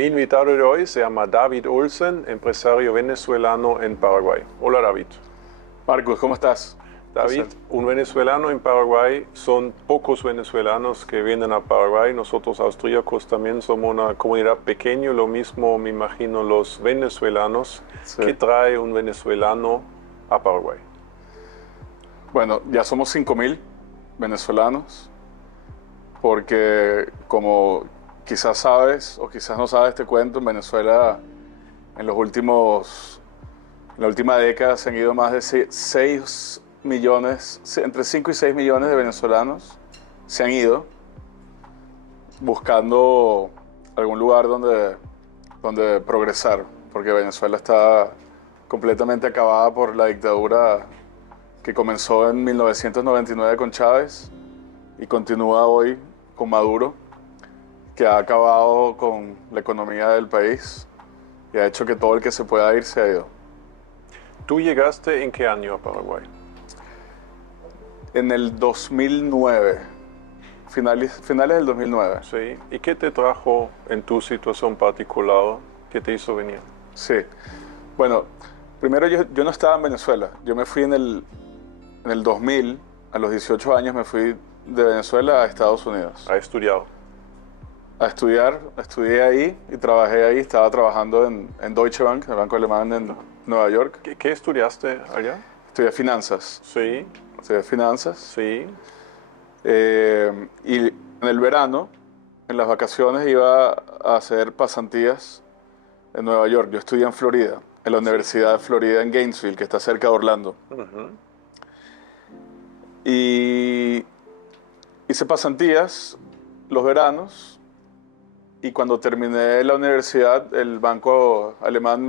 Mi invitado de hoy se llama David Olsen, empresario venezolano en Paraguay. Hola David. Marcos, ¿cómo estás? David, un venezolano en Paraguay, son pocos venezolanos que vienen a Paraguay. Nosotros austríacos también somos una comunidad pequeña, lo mismo me imagino los venezolanos. Sí. ¿Qué trae un venezolano a Paraguay? Bueno, ya somos 5.000 venezolanos, porque como quizás sabes o quizás no sabes, te cuento, en Venezuela en la última década se han ido más de 6 millones, entre 5 y 6 millones de venezolanos se han ido buscando algún lugar donde progresar, porque Venezuela está completamente acabada por la dictadura que comenzó en 1999 con Chávez y continúa hoy con Maduro, que ha acabado con la economía del país y ha hecho que todo el que se pueda ir se ha ido. ¿Tú llegaste en qué año a Paraguay? En el 2009, finales del 2009. Sí. ¿Y qué te trajo en tu situación particular? ¿Qué te hizo venir? Sí. Bueno, primero yo no estaba en Venezuela. Yo me fui en el 2000, a los 18 años me fui de Venezuela a Estados Unidos. ¿Has estudiado? A estudiar, estudié ahí y trabajé ahí. Estaba trabajando en Deutsche Bank, el banco alemán en Nueva York. ¿Qué estudiaste allá? Estudié finanzas. Sí, Estudié finanzas. sí. Y en el verano, en las vacaciones, iba a hacer pasantías en Nueva York. Yo estudié en Florida, en la Universidad de Florida en Gainesville, que está cerca de Orlando. Ujú. Y hice pasantías los veranos y cuando terminé la universidad, el banco alemán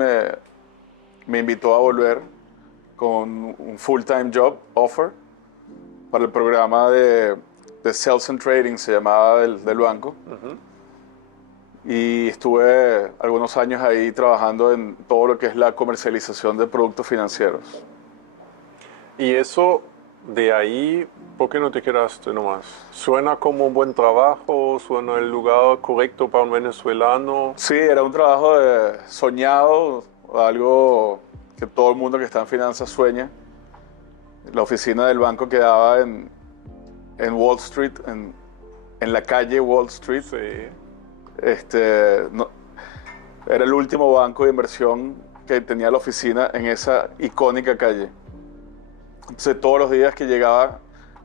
me invitó a volver con un full-time job offer para el programa de Sales and Trading, se llamaba del banco. Ujú. Y estuve algunos años ahí trabajando en todo lo que es la comercialización de productos financieros. Y eso, de ahí, ¿por qué no te quedaste nomás? ¿Suena como un buen trabajo? ¿Suena el lugar correcto para un venezolano? Sí, era un trabajo soñado, algo que todo el mundo que está en finanzas sueña. La oficina del banco quedaba en Wall Street, en la calle Wall Street. Sí. Era el último banco de inversión que tenía la oficina en esa icónica calle. Entonces todos los días que llegaba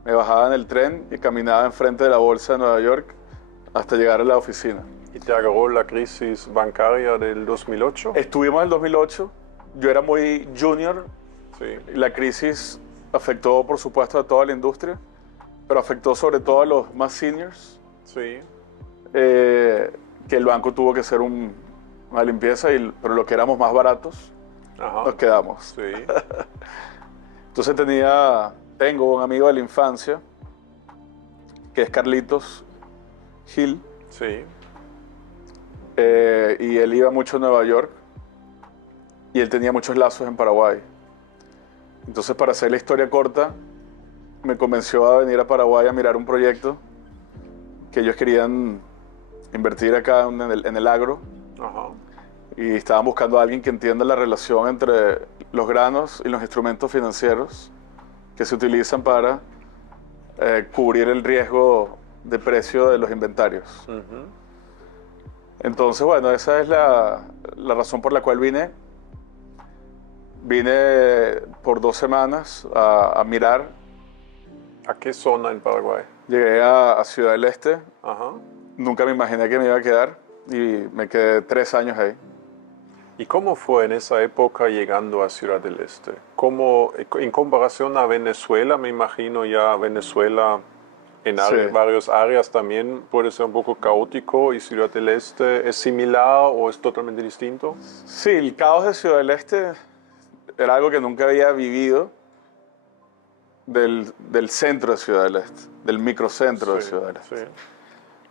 me bajaba en el tren y caminaba enfrente de la bolsa de Nueva York hasta llegar a la oficina. ¿Y te agarró la crisis bancaria del 2008? Estuvimos en el 2008, yo era muy junior, Sí. la crisis afectó por supuesto a toda la industria, pero afectó sobre todo a los más seniors, Sí. que el banco tuvo que hacer una limpieza, pero lo que éramos más baratos Ajá. nos quedamos. Sí. Entonces tengo un amigo de la infancia, que es Carlitos Gil, Sí. y él iba mucho a Nueva York, y él tenía muchos lazos en Paraguay. Entonces, para hacer la historia corta, me convenció a venir a Paraguay a mirar un proyecto que ellos querían invertir acá en el agro, Ajá. y estaban buscando a alguien que entienda la relación entre los granos y los instrumentos financieros que se utilizan para cubrir el riesgo de precio de los inventarios. Ujú. Entonces, bueno, esa es la razón por la cual vine. Vine por 2 semanas a mirar. ¿A qué zona en Paraguay? Llegué a Ciudad del Este. Ajá. Nunca me imaginé que me iba a quedar y me quedé 3 años ahí. ¿Y cómo fue en esa época llegando a Ciudad del Este? ¿Cómo, en comparación a Venezuela, me imagino ya Venezuela en Sí. varias áreas también puede ser un poco caótico, y Ciudad del Este es similar o es totalmente distinto? Sí, el caos de Ciudad del Este era algo que nunca había vivido del centro de Ciudad del Este, del microcentro de Sí, Ciudad del Este. sí.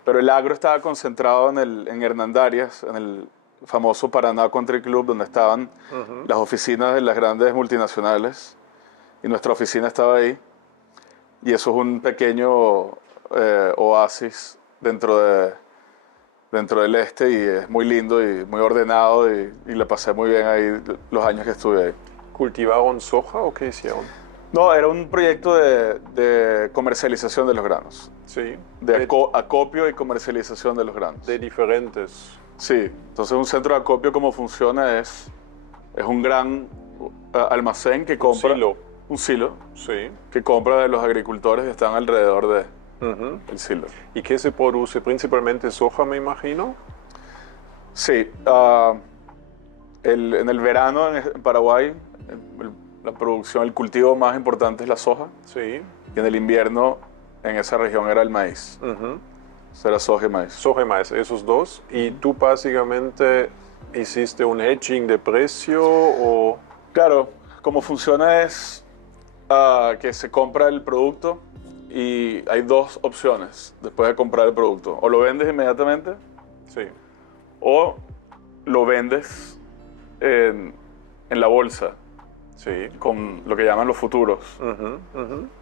Pero el agro estaba concentrado en Hernandarias, en el famoso Paraná Country Club, donde estaban las oficinas de las grandes multinacionales, y nuestra oficina estaba ahí. Y eso es un pequeño oasis dentro dentro del este, y es muy lindo y muy ordenado, y la pasé muy bien ahí los años que estuve ahí. ¿Cultivaron soja o qué hicieron? No, era un proyecto de comercialización de los granos, Sí. de acopio y comercialización de los granos. De diferentes. Sí, entonces un centro de acopio, como funciona, es un gran almacén que compra... Silo. Un silo, Sí. que compra de los agricultores que están alrededor del silo. ¿Y qué se produce? Principalmente soja, me imagino. Sí, en el verano en Paraguay la producción, el cultivo más importante es la soja, Sí. y en el invierno en esa región era el maíz. Era soja y maíz. Soja y maíz, esos dos. ¿Y tú básicamente hiciste un hedging de precio o...? Claro, como funciona es que se compra el producto y hay dos opciones después de comprar el producto. O lo vendes inmediatamente, Sí. o lo vendes en la bolsa, Sí. con lo que llaman los futuros,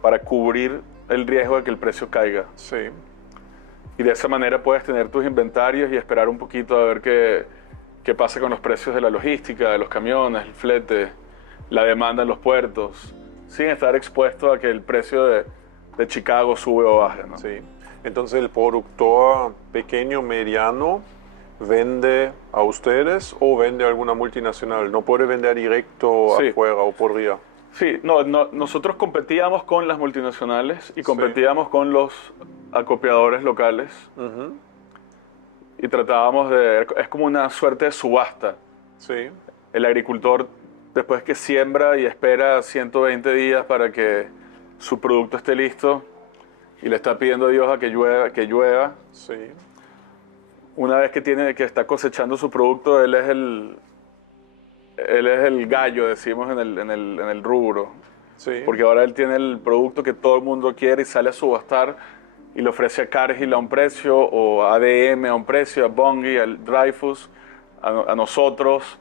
para cubrir el riesgo de que el precio caiga. Sí. Y de esa manera puedes tener tus inventarios y esperar un poquito a ver qué pasa con los precios de la logística, de los camiones, el flete, la demanda en los puertos, sin estar expuesto a que el precio de Chicago sube o baje, ¿no? Sí. Entonces el productor pequeño, mediano, vende a ustedes o vende a alguna multinacional. No puede vender directo Sí. afuera o podría. Sí, nosotros competíamos con las multinacionales y competíamos con los acopiadores locales, y tratábamos es como una suerte de subasta. Sí. El agricultor, después que siembra y espera 120 días para que su producto esté listo y le está pidiendo a Dios a que llueva, Sí. una vez que está cosechando su producto, él es el gallo, decimos en el rubro. Sí. Porque ahora él tiene el producto que todo el mundo quiere y sale a subastar y le ofrece a Cargill a un precio, o a ADM a un precio, a Bunge, a Dreyfus, a nosotros,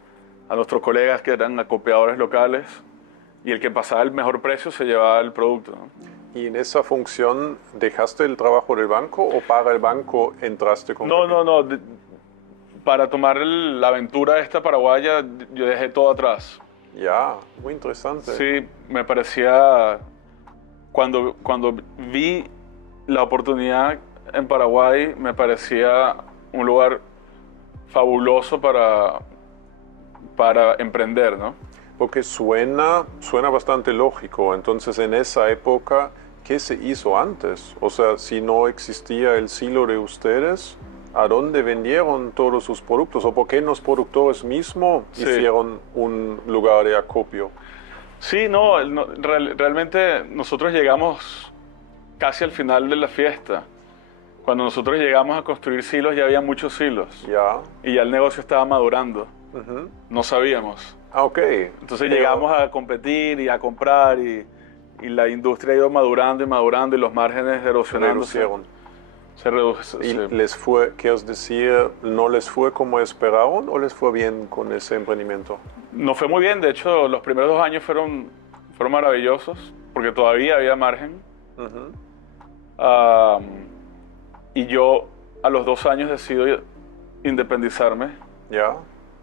a nuestros colegas que eran acopiadores locales, y el que pasaba el mejor precio se llevaba el producto, ¿no? ¿Y en esa función dejaste el trabajo del banco o para el banco entraste con... No. Para tomar la aventura esta paraguaya, yo dejé todo atrás. Ya, muy interesante. Sí, me parecía, cuando vi la oportunidad en Paraguay, me parecía un lugar fabuloso para emprender, ¿no? Porque suena bastante lógico. Entonces, en esa época, ¿qué se hizo antes? O sea, si no existía el silo de ustedes, ¿a dónde vendieron todos sus productos? ¿O por qué los productores mismos hicieron un lugar de acopio? Sí, realmente nosotros llegamos casi al final de la fiesta. Cuando nosotros llegamos a construir silos, ya había muchos silos. Ya. Y ya el negocio estaba madurando. No sabíamos. Ah, ok. Entonces llegamos a competir y a comprar, y la industria ha ido madurando y madurando, y los márgenes erosionándose. Se reduce. ¿Y Sí. les fue, quieres decir, no les fue como esperaron o les fue bien con ese emprendimiento? Nos fue muy bien. De hecho, los primeros 2 años fueron maravillosos, porque todavía había margen. Y yo a los 2 años decido independizarme. Ya.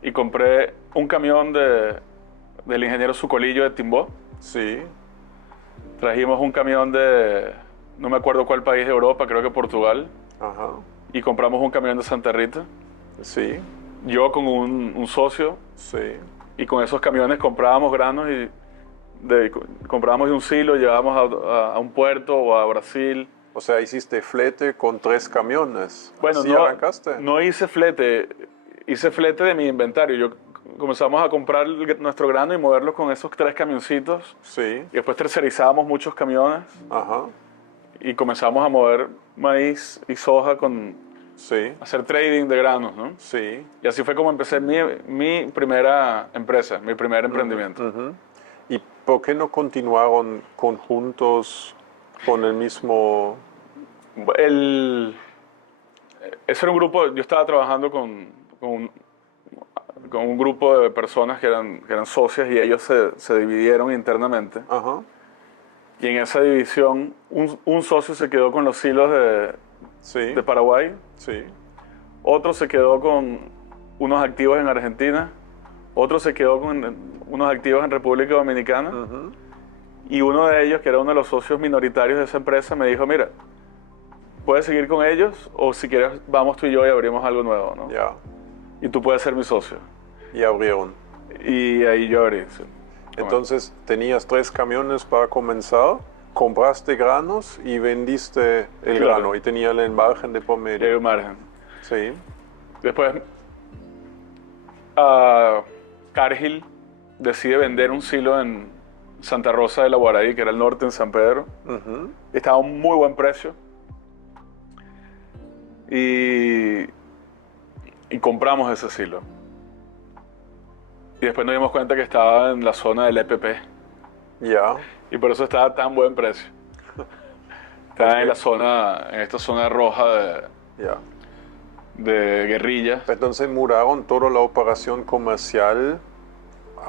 Y compré un camión del ingeniero Sucolillo de Timbó. Sí. Trajimos un camión no me acuerdo cuál país de Europa, creo que Portugal. Ajá. Y compramos un camión de Santa Rita. Sí. Yo con un socio. Sí. Y con esos camiones comprábamos granos comprábamos de un silo, llevábamos a un puerto o a Brasil. O sea, hiciste flete con 3 camiones. Bueno, ¿Así arrancaste? no hice flete de mi inventario. Comenzamos a comprar nuestro grano y moverlo con esos 3 camioncitos. Sí. Y después tercerizábamos muchos camiones. Ajá. Y comenzamos a mover maíz y soja Sí. hacer trading de granos, ¿no? Sí. Y así fue como empecé mi primera empresa, mi primer emprendimiento. ¿Y por qué no continuaron conjuntos con el mismo...? Ese era un grupo, yo estaba trabajando con un grupo de personas que eran socias, y ellos se dividieron internamente. Ajá. Y en esa división, un socio se quedó con los silos Sí. de Paraguay, Sí. otro se quedó con unos activos en Argentina, otro se quedó con unos activos en República Dominicana, y uno de ellos, que era uno de los socios minoritarios de esa empresa, me dijo, mira, puedes seguir con ellos o si quieres vamos tú y yo y abrimos algo nuevo, ¿no? Ya. Y tú puedes ser mi socio. Y abrieron. Y ahí yo abrí, sí. Entonces tenías 3 camiones para comenzar, compraste granos y vendiste el grano y tenía el margen de por medio. El margen. Sí. Después, Cargill decide vender un silo en Santa Rosa de la Guaraí, que era el norte en San Pedro. Estaba a un muy buen precio. Y compramos ese silo. Y después nos dimos cuenta que estaba en la zona del EPP. Ya. Y por eso estaba a tan buen precio. Estaba en esta zona roja de guerrillas. Entonces mudaron toda la operación comercial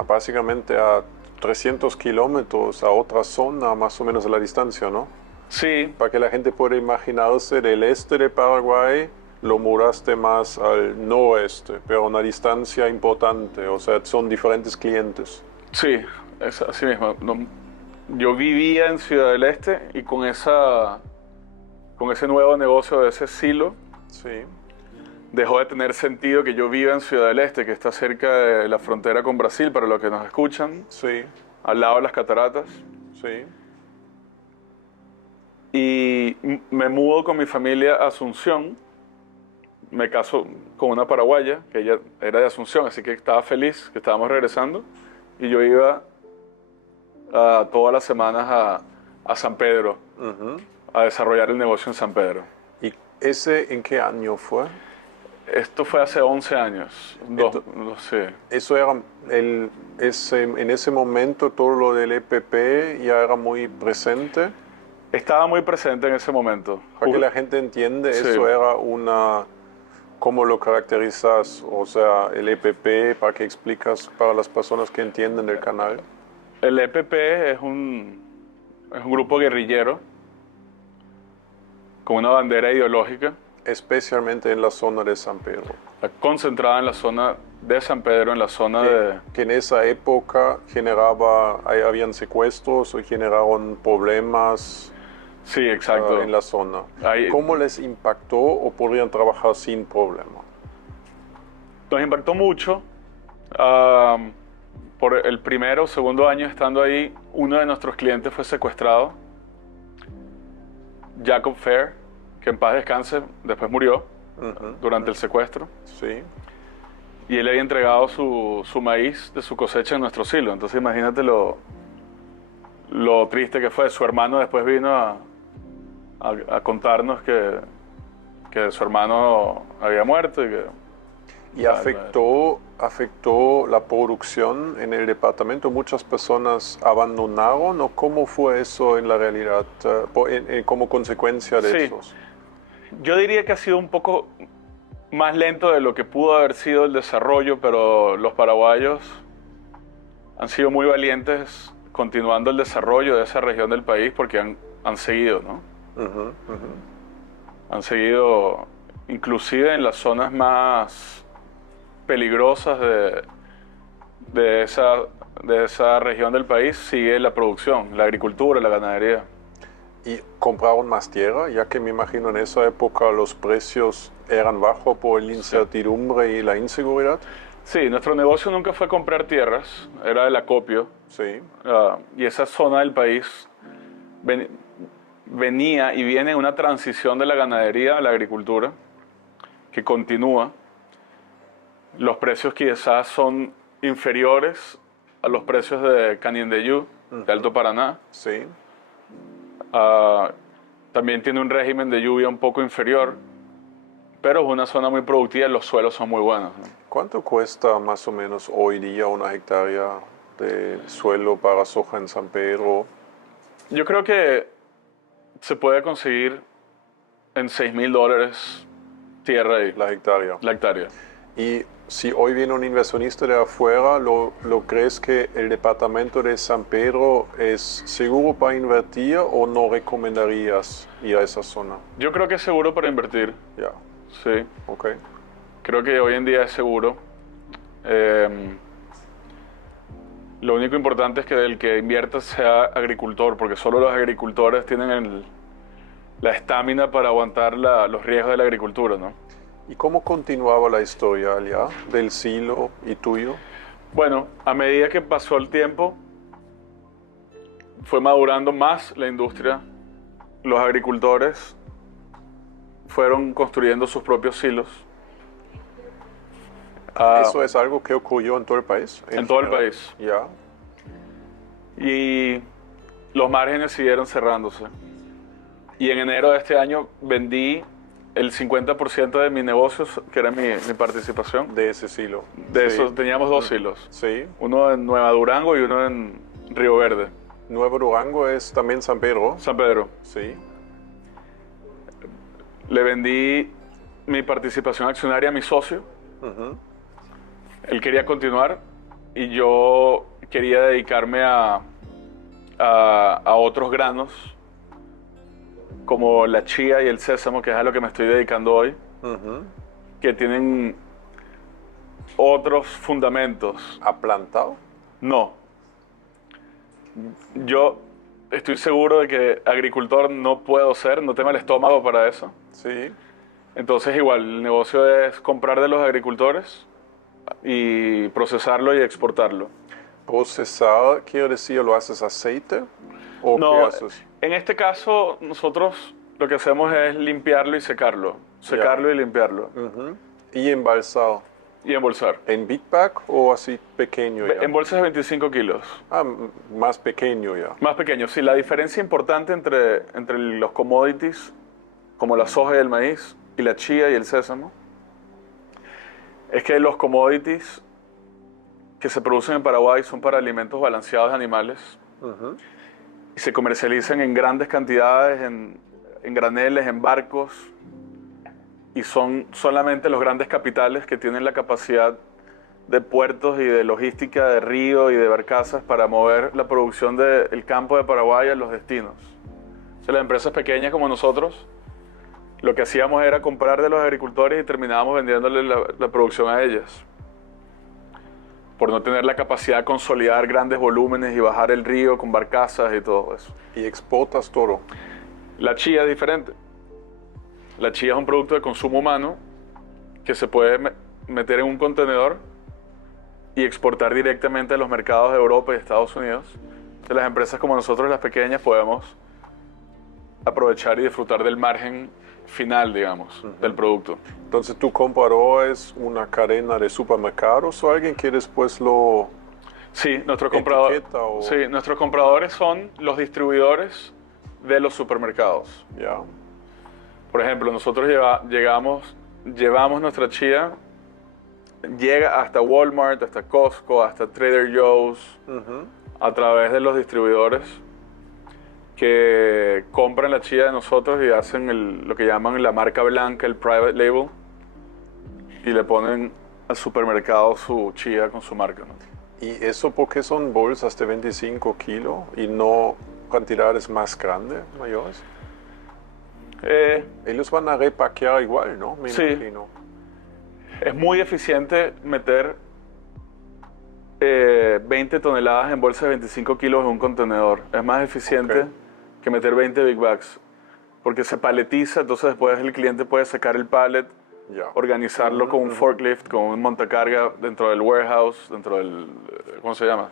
básicamente a 300 kilómetros a otra zona, más o menos a la distancia, ¿no? Sí. Para que la gente pueda imaginarse, del este de Paraguay lo mudaste más al noroeste, pero a una distancia importante, o sea, son diferentes clientes. Sí, es así mismo. Yo vivía en Ciudad del Este y con ese nuevo negocio de ese silo, sí, dejó de tener sentido que yo viva en Ciudad del Este, que está cerca de la frontera con Brasil, para los que nos escuchan, sí, al lado de las cataratas. sí. Y me mudo con mi familia a Asunción. Me caso con una paraguaya, que ella era de Asunción, así que estaba feliz que estábamos regresando. Y yo iba todas las semanas a San Pedro, a desarrollar el negocio en San Pedro. ¿Y ese en qué año fue? Esto fue hace 11 años. No sé. Eso era en ese momento todo lo del EPP ya era muy presente. Estaba muy presente en ese momento. Para que la gente entiende, sí. Eso era una... ¿Cómo lo caracterizas? O sea, el EPP, ¿para qué explicas para las personas que entienden el canal? El EPP es un grupo guerrillero con una bandera ideológica. Especialmente en la zona de San Pedro. Concentrada en la zona de San Pedro, en la zona que en esa época habían secuestros o generaron problemas. Sí, exacto. En la zona. ¿Cómo les impactó o podrían trabajar sin problema? Nos impactó mucho. Por el primero o segundo año estando ahí, uno de nuestros clientes fue secuestrado. Jacob Fair, que en paz descanse, después murió durante el secuestro. Sí. Y él había entregado su maíz de su cosecha en nuestro silo. Entonces imagínate lo triste que fue. Su hermano después vino a contarnos que su hermano había muerto y que... ¿Y afectó la producción en el departamento? ¿Muchas personas abandonaron o cómo fue eso en la realidad como consecuencia de eso? Yo diría que ha sido un poco más lento de lo que pudo haber sido el desarrollo, pero los paraguayos han sido muy valientes continuando el desarrollo de esa región del país porque han seguido, ¿no? Han seguido, inclusive en las zonas más peligrosas de esa región del país, sigue la producción, la agricultura, la ganadería. ¿Y compraron más tierra? Ya que me imagino en esa época los precios eran bajos por la incertidumbre y la inseguridad. Sí, nuestro negocio nunca fue comprar tierras, era el acopio. Sí. Y esa zona del país venía y viene una transición de la ganadería a la agricultura que continúa. Los precios quizás son inferiores a los precios de Canindeyú, de Alto Paraná. Sí. También tiene un régimen de lluvia un poco inferior, pero es una zona muy productiva y los suelos son muy buenos, ¿no? ¿Cuánto cuesta más o menos hoy día una hectárea de suelo para soja en San Pedro? Yo creo que se puede conseguir en $6,000 tierra y la hectárea. La hectárea. Y si hoy viene un inversionista de afuera, ¿lo crees que el departamento de San Pedro es seguro para invertir o no recomendarías ir a esa zona? Yo creo que es seguro para invertir. Ya. Sí. Ok. Creo que hoy en día es seguro. Lo único importante es que el que invierta sea agricultor, porque solo los agricultores tienen la estamina para aguantar los riesgos de la agricultura, ¿no? ¿Y cómo continuaba la historia allá del silo y tuyo? Bueno, a medida que pasó el tiempo, fue madurando más la industria. Los agricultores fueron construyendo sus propios silos. ¿Eso es algo que ocurrió en todo el país? En todo el país. Ya. Y los márgenes siguieron cerrándose. Y en enero de este año vendí el 50% de mis negocios, que era mi participación. De ese silo. De Sí. eso teníamos dos silos. Sí. Uno en Nueva Durango y uno en Río Verde, Nuevo Durango es también San Pedro. San Pedro. Sí. Le vendí mi participación accionaria a mi socio. Ujú. Él quería continuar y yo quería dedicarme a otros granos como la chía y el sésamo, que es a lo que me estoy dedicando hoy, Ujú. que tienen otros fundamentos. ¿Ha plantado? No. Yo estoy seguro de que agricultor no puedo ser, no tengo el estómago para eso. Sí. Entonces igual, el negocio es comprar de los agricultores y procesarlo y exportarlo. ¿Procesar quiere decir lo haces aceite? ¿O qué No, haces? en este caso nosotros lo que hacemos es limpiarlo y secarlo. Secarlo y limpiarlo. Ujú. ¿Y embalsado? Y embolsar. ¿En big bag o así pequeño ya? En bolsas de 25 kilos. Ah, más pequeño ya. Más pequeños. Sí, la diferencia importante entre los commodities, como la soja y el maíz, y la chía y el sésamo, es que los commodities que se producen en Paraguay son para alimentos balanceados de animales Ujú. y se comercializan en grandes cantidades, en graneles, en barcos, y son solamente los grandes capitales que tienen la capacidad de puertos y de logística de río y de barcazas para mover la producción del campo de Paraguay a los destinos. O sea, las empresas pequeñas como nosotros, lo que hacíamos era comprar de los agricultores y terminábamos vendiéndole la producción a ellas, por no tener la capacidad de consolidar grandes volúmenes y bajar el río con barcazas y todo eso. Y exportas todo. La chía es diferente. La chía es un producto de consumo humano que se puede meter en un contenedor y exportar directamente a los mercados de Europa y Estados Unidos. Entonces, las empresas como nosotros, las pequeñas, podemos aprovechar y disfrutar del margen final, digamos, del producto. Entonces, ¿tu comprador es una cadena de supermercados o alguien que después lo Sí, etiqueta o...? sí, nuestros compradores son los distribuidores de los supermercados. Ya. Por ejemplo, nosotros llevamos nuestra chía, llega hasta Walmart, hasta Costco, hasta Trader Joe's, Ujú. a través de los distribuidores que compran la chía de nosotros y hacen lo que llaman la marca blanca, el private label, y le ponen al supermercado su chía con su marca, ¿no? ¿Y eso por qué son bolsas de 25 kilos y no cantidades más grandes, mayores? Ellos van a repaquear igual, ¿no? Me Sí. imagino. Es muy eficiente meter 20 toneladas en bolsas de 25 kilos en un contenedor. Es más eficiente Ok. que meter 20 big bags, porque se paletiza, entonces después el cliente puede sacar el pallet, Ya. organizarlo con un forklift, con un montacarga dentro del warehouse, dentro del, ¿cómo se llama?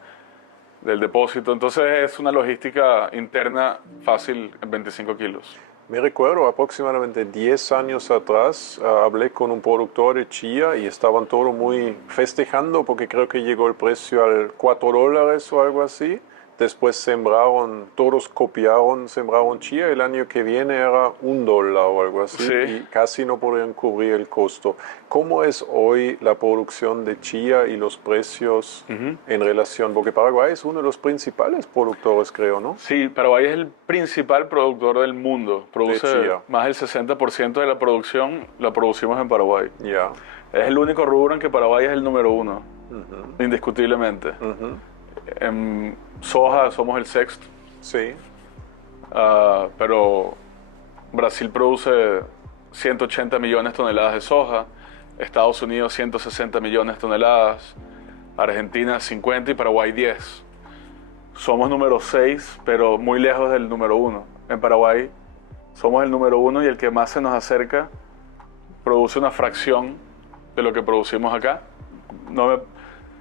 Del depósito. Entonces es una logística interna fácil en 25 kilos. Me recuerdo aproximadamente 10 años atrás, hablé con un productor de chía y estaban todos muy festejando porque creo que llegó el precio al $4 o algo así. Después sembraron, todos copiaron, sembraron chía. El año que viene era $1 o algo así Sí. y casi no podían cubrir el costo. ¿Cómo es hoy la producción de chía y los precios en relación? Porque Paraguay es uno de los principales productores, creo, ¿no? Sí, Paraguay es el principal productor del mundo. Produce chía. más del 60% de la producción, la producimos en Paraguay. Ya. Es el único rubro en que Paraguay es el número uno, indiscutiblemente. Ujú. En soja somos el sexto, Sí. pero Brasil produce 180 millones de toneladas de soja, Estados Unidos 160 millones de toneladas, Argentina 50 y Paraguay 10. Somos número 6, pero muy lejos del número 1. En Paraguay somos el número 1 y el que más se nos acerca produce una fracción de lo que producimos acá.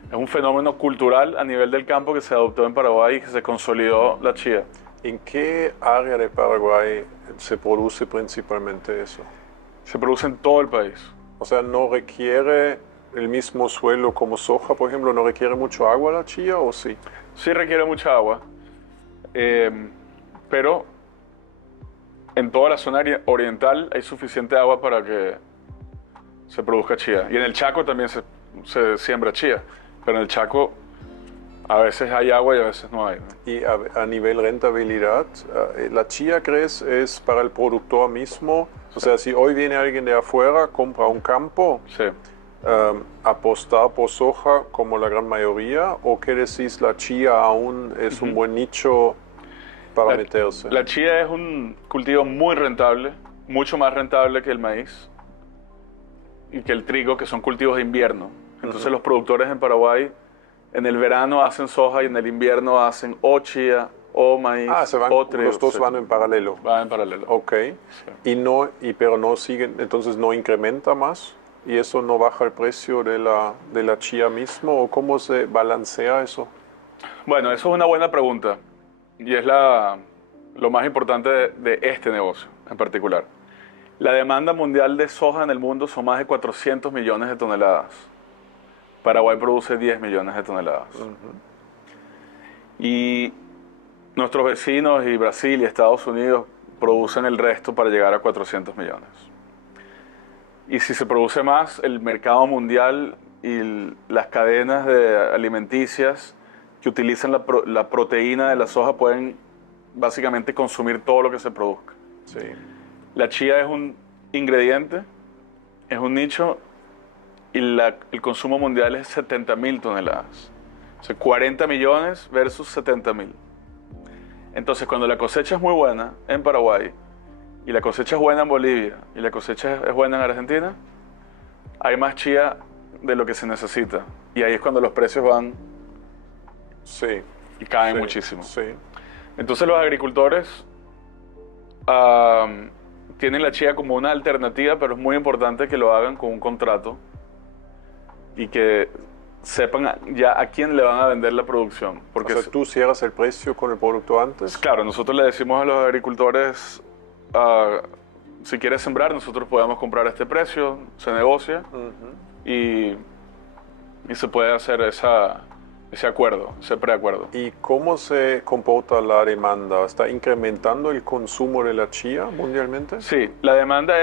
Es un fenómeno cultural a nivel del campo que se adoptó en Paraguay y que se consolidó la chía. ¿En qué área de Paraguay se produce principalmente eso? Se produce en todo el país. O sea, ¿no requiere el mismo suelo como soja, por ejemplo? ¿No requiere mucho agua la chía o sí? Sí requiere mucha agua, pero en toda la zona oriental hay suficiente agua para que se produzca chía. Y en el Chaco también se siembra chía, pero en el Chaco a veces hay agua y a veces no hay, ¿no? Y a nivel rentabilidad, ¿la chía crees es para el productor mismo? O sea, si hoy viene alguien de afuera, compra un campo, Sí. ¿apostar por soja como la gran mayoría? ¿O qué decís, la chía aún es un buen nicho para meterse? La chía es un cultivo muy rentable, mucho más rentable que el maíz y que el trigo, que son cultivos de invierno. Entonces los productores en Paraguay en el verano hacen soja y en el invierno hacen o chía o maíz o trigo. Los dos van en paralelo. Van en paralelo. Ok. Sí. Pero no siguen, entonces no incrementa más y eso no baja el precio de la chía mismo, ¿o cómo se balancea eso? Bueno, eso es una buena pregunta y es lo más importante de este negocio en particular. La demanda mundial de soja en el mundo son más de 400 millones de toneladas. Paraguay produce 10 millones de toneladas. Y nuestros vecinos y Brasil y Estados Unidos producen el resto para llegar a 400 millones. Y si se produce más, el mercado mundial y las cadenas alimenticias que utilizan la proteína de la soja pueden básicamente consumir todo lo que se produzca. Sí. La chía es un ingrediente, es un nicho y el consumo mundial es 70.000 toneladas. O sea, 40 millones versus 70.000. Entonces, cuando la cosecha es muy buena en Paraguay y la cosecha es buena en Bolivia y la cosecha es buena en Argentina, hay más chía de lo que se necesita. Y ahí es cuando los precios van Sí. y caen Sí. muchísimo. Sí. Entonces los agricultores tienen la chía como una alternativa, pero es muy importante que lo hagan con un contrato y que sepan ya a quién le van a vender la producción. Porque O sea, ¿tú cierras el precio con el producto antes? claro, nosotros le decimos a los agricultores, si quieres sembrar, nosotros podemos comprar a este precio, se negocia y se puede hacer ese acuerdo, ese preacuerdo. ¿Y cómo se comporta la demanda? ¿Está incrementando el consumo de la chía mundialmente? Sí, la demanda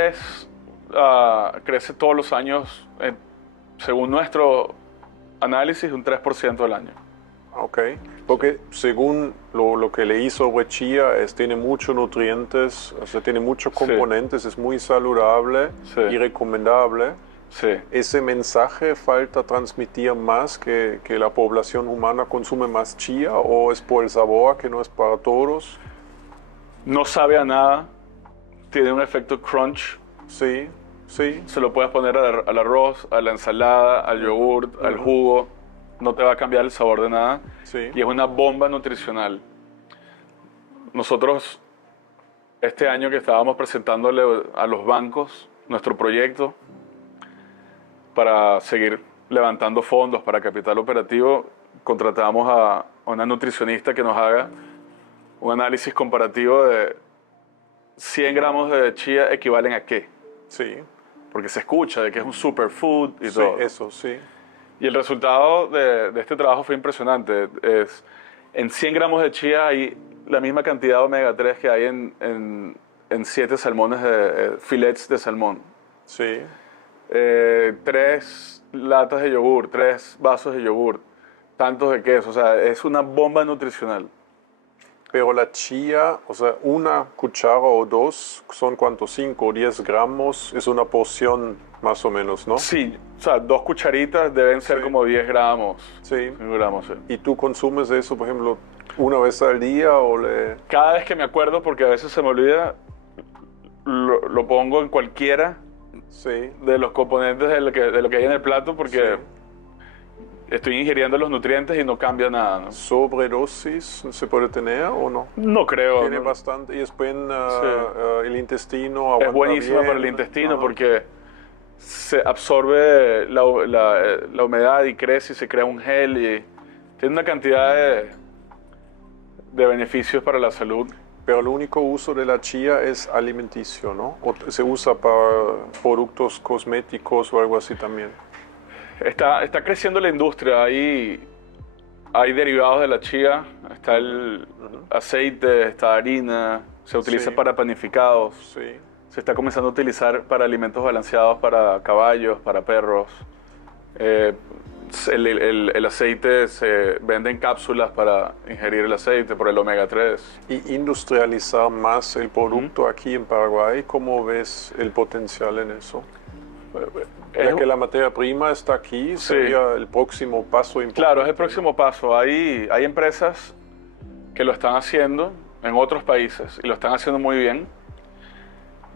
crece todos los años, según nuestro análisis, un 3% al año. Ok, porque según lo que leí sobre chía, tiene muchos nutrientes, o sea, tiene muchos componentes, es muy saludable y recomendable. Sí. ¿Ese mensaje falta transmitir más que la población humana consume más chía, o es por el sabor que no es para todos? No sabe a nada, tiene un efecto crunch. Sí, sí. Se lo puedes poner al arroz, a la ensalada, al yogurt, al jugo. No te va a cambiar el sabor de nada. Sí. Y es una bomba nutricional. Nosotros, este año que estábamos presentándole a los bancos nuestro proyecto para seguir levantando fondos para capital operativo, contratamos a una nutricionista que nos haga un análisis comparativo de 100 gramos de chía equivalen a qué. Sí. Porque se escucha de que es un superfood y Sí, todo. eso, sí. Y el resultado de este trabajo fue impresionante. En 100 gramos de chía hay la misma cantidad de omega 3 que hay en 7 salmones filets de salmón. Sí. 3 latas de yogur, 3 vasos de yogur, tantos de queso. O sea, es una bomba nutricional. Pero la chía, o sea, una cuchara o dos, ¿son cuántos? 5 o 10 gramos, es una porción más o menos, ¿no? Sí, o sea, 2 cucharitas deben ser como 10 gramos. Sí. 5 gramos, sí. ¿Y tú consumes eso, por ejemplo, una vez al día o le...? Cada vez que me acuerdo, porque a veces se me olvida, lo pongo en cualquiera Sí, de los componentes de lo que hay en el plato porque sí. estoy ingiriendo los nutrientes y no cambia nada, ¿no? ¿Sobredosis se puede tener o no? No creo, Tiene ¿no? bastante, y después Sí. el intestino Es aguanta buenísima para el bien. intestino Ajá. porque se absorbe la humedad y crece y se crea un gel y tiene una cantidad de beneficios para la salud. Pero el único uso de la chía es alimenticio, ¿no? ¿O se usa para productos cosméticos o algo así también? Está creciendo la industria, hay derivados de la chía, está el aceite, está harina, se utiliza Sí, para panificados, sí. se está comenzando a utilizar para alimentos balanceados para caballos, para perros. Eh, el aceite se vende en cápsulas para ingerir el aceite por el omega 3. Y industrializar más el producto aquí en Paraguay, ¿cómo ves el potencial en eso? Ya que la materia prima está aquí, sería el próximo paso importante. Claro, es el próximo paso. Hay empresas que lo están haciendo en otros países y lo están haciendo muy bien.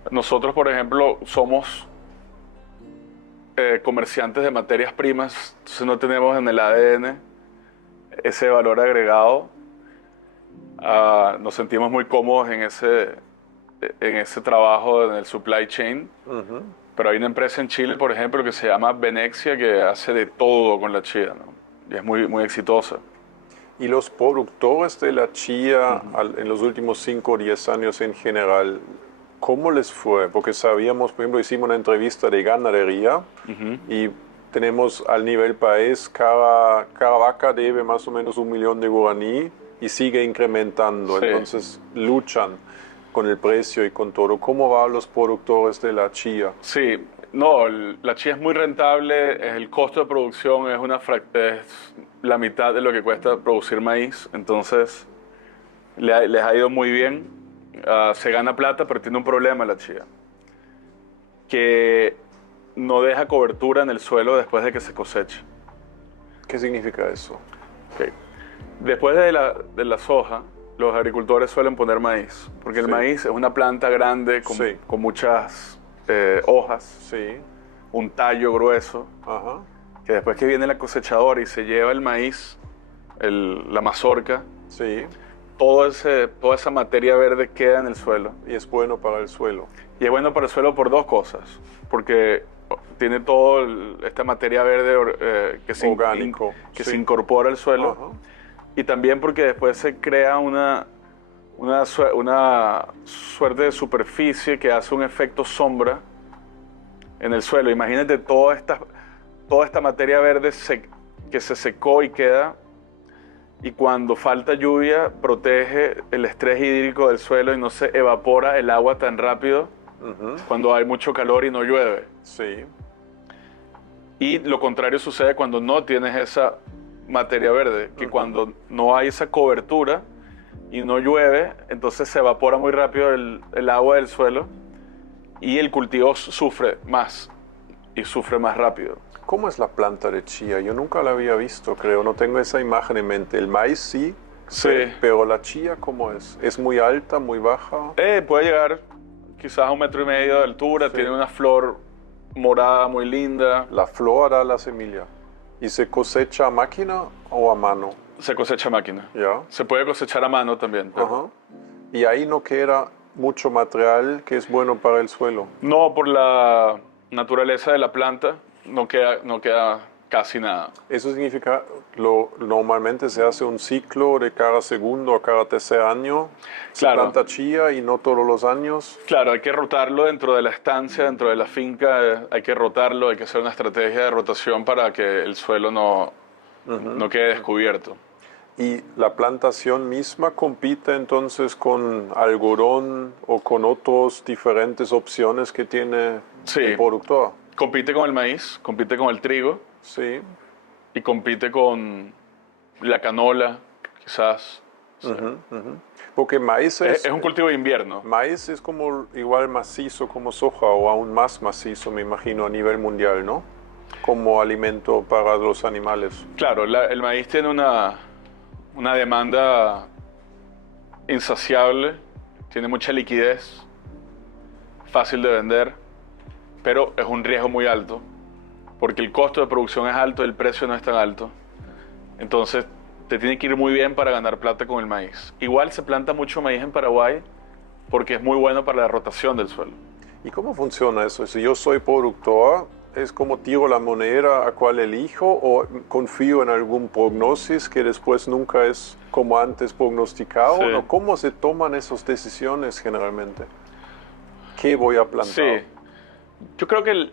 Nosotros, por ejemplo, somos comerciantes de materias primas, entonces no tenemos en el ADN ese valor agregado. Nos sentimos muy cómodos en ese trabajo en el supply chain. Pero hay una empresa en Chile, por ejemplo, que se llama Venexia, que hace de todo con la chía, ¿no? Y es muy, muy exitosa. Y los productores de la chía en los últimos 5 o 10 años en general, ¿cómo les fue? Porque sabíamos, por ejemplo, hicimos una entrevista de ganadería y tenemos al nivel país, cada vaca debe más o menos 1.000.000 de guaraní y sigue incrementando. Sí. Entonces luchan con el precio y con todo. ¿Cómo van los productores de la chía? Sí, no, la chía es muy rentable, el costo de producción es la mitad de lo que cuesta producir maíz, entonces les ha ido muy bien. Se gana plata, pero tiene un problema la chía, que no deja cobertura en el suelo después de que se cosecha. ¿Qué significa eso? Okay. Después de la soja, los agricultores suelen poner maíz, porque el Sí. maíz es una planta grande Sí. con muchas hojas, Sí. un tallo grueso, Ajá. que después que viene la cosechadora y se lleva el maíz, la mazorca, Sí. toda esa materia verde queda en el suelo. Y es bueno para el suelo. Y es bueno para el suelo por dos cosas, porque tiene toda esta materia verde Orgánico, que sí. se incorpora al suelo, Ajá. y también porque después se crea una suerte de superficie que hace un efecto sombra en el suelo. Imagínate toda esta materia verde que se secó y queda, y cuando falta lluvia protege el estrés hídrico del suelo y no se evapora el agua tan rápido cuando hay mucho calor y no llueve. Sí. Y lo contrario sucede cuando no tienes esa materia verde, que cuando no hay esa cobertura y no llueve, entonces se evapora muy rápido el agua del suelo y el cultivo sufre más y sufre más rápido. ¿Cómo es la planta de chía? Yo nunca la había visto, creo. No tengo esa imagen en mente. El maíz sí, Sí. pero la chía, ¿cómo es? ¿Es muy alta, muy baja? Puede llegar quizás a 1,5 metros de altura, Sí. tiene una flor morada muy linda, La flor da la semilla. ¿Y se cosecha a máquina o a mano? se cosecha a máquina. ¿Ya? Se puede cosechar a mano también, pero Ajá. Y ahí no queda mucho material que es bueno para el suelo. no, por la naturaleza de la planta, no queda casi nada. Eso significa, normalmente se hace un ciclo de cada segundo o cada tercer año. Se Claro. planta chía y no todos los años. Claro, hay que rotarlo dentro de la estancia, dentro de la finca, hay que rotarlo, hay que hacer una estrategia de rotación para que el suelo no quede descubierto. Y la plantación misma compite entonces con algodón o con otras diferentes opciones que tiene Sí. el productor. Compite con el maíz, compite con el trigo Sí. y compite con la canola, quizás. Sí. Porque maíz Es un cultivo de invierno. maíz es como igual macizo como soja o aún más macizo, me imagino, a nivel mundial, ¿no? Como alimento para los animales. Claro, el maíz tiene una demanda insaciable, tiene mucha liquidez, fácil de vender pero es un riesgo muy alto, porque el costo de producción es alto, el precio no es tan alto. Entonces, te tiene que ir muy bien para ganar plata con el maíz. Igual se planta mucho maíz en Paraguay porque es muy bueno para la rotación del suelo. ¿Y cómo funciona eso? Si yo soy productor, ¿es como tiro la moneda a cuál elijo o confío en algún prognosis que después nunca es como antes prognosticado? Sí. ¿No? ¿Cómo se toman esas decisiones generalmente? ¿Qué voy a plantar? Sí, yo creo que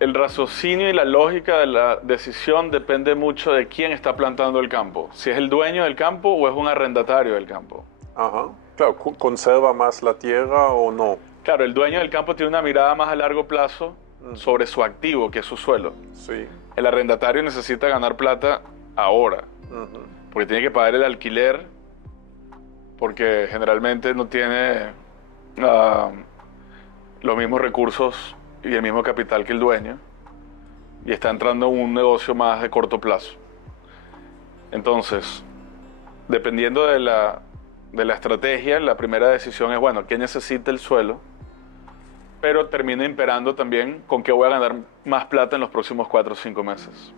el raciocinio y la lógica de la decisión depende mucho de quién está plantando el campo. Si es el dueño del campo o es un arrendatario del campo. Ajá. Claro, ¿conserva más la tierra o no? Claro, el dueño del campo tiene una mirada más a largo plazo sobre su activo, que es su suelo. Sí. El arrendatario necesita ganar plata ahora, porque tiene que pagar el alquiler, porque generalmente no tiene los mismos recursos y el mismo capital que el dueño, y está entrando en un negocio más de corto plazo. Entonces, dependiendo de la estrategia, la primera decisión es, bueno, ¿qué necesita el suelo? Pero termina imperando también con qué voy a ganar más plata en los próximos 4 o 5 meses.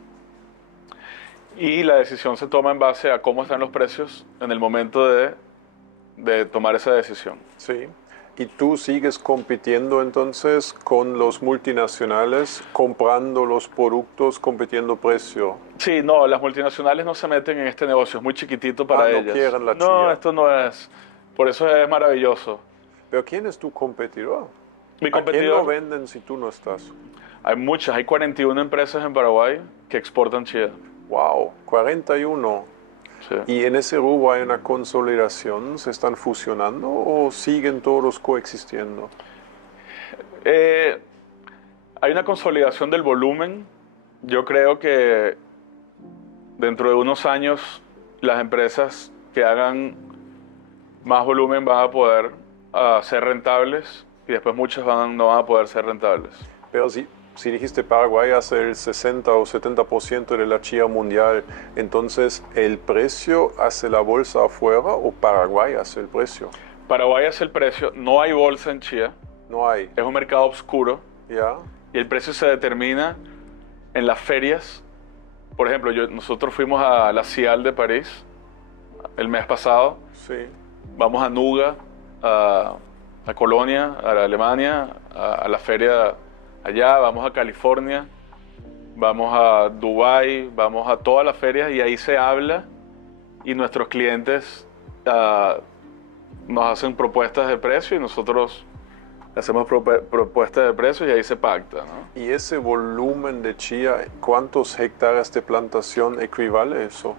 Y la decisión se toma en base a cómo están los precios en el momento de tomar esa decisión. Sí. ¿Y tú sigues compitiendo entonces con los multinacionales, comprando los productos, compitiendo precio? Sí, no, las multinacionales no se meten en este negocio, es muy chiquitito para ellas. No quieren la No, chía. esto no es. Por eso es maravilloso. ¿Pero quién es tu competidor? Mi ¿A quién competidor, lo venden si tú no estás? hay muchas, hay 41 empresas en Paraguay que exportan chía. ¡Wow! 41. Sí. ¿Y en ese rubro hay una consolidación? ¿Se están fusionando o siguen todos coexistiendo? Hay una consolidación del volumen. Yo creo que dentro de unos años las empresas que hagan más volumen van a poder ser rentables y después muchas no van a poder ser rentables. Pero si dijiste Paraguay hace el 60 o 70% de la chía mundial, entonces ¿el precio hace la bolsa afuera o Paraguay hace el precio? Paraguay hace el precio, no hay bolsa en chía, No hay. es un mercado oscuro ¿Ya? y el precio se determina en las ferias. Por ejemplo, nosotros fuimos a la CIAL de París el mes pasado, Sí. vamos a Nuga, a Colonia, a Alemania, a la feria allá, vamos a California, vamos a Dubái, vamos a todas las ferias y ahí se habla y nuestros clientes nos hacen propuestas de precio y nosotros hacemos propuestas de precio y ahí se pacta, ¿no? ¿Y ese volumen de chía, cuántos hectáreas de plantación equivale eso?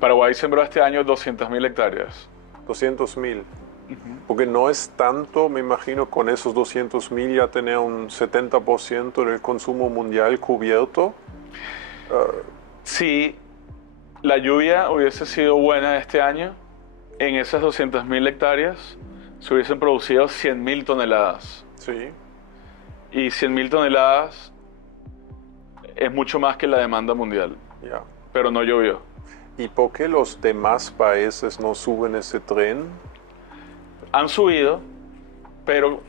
Paraguay sembró este año 200.000 hectáreas. 200.000. Porque no es tanto, me imagino, con esos 200.000 ya tener un 70% del consumo mundial cubierto. Si la lluvia hubiese sido buena este año, en esas 200.000 hectáreas se hubiesen producido 100.000 toneladas. Sí. Y 100.000 toneladas es mucho más que la demanda mundial, Ya. pero no llovió. ¿Y por qué los demás países no suben ese tren? Han subido, pero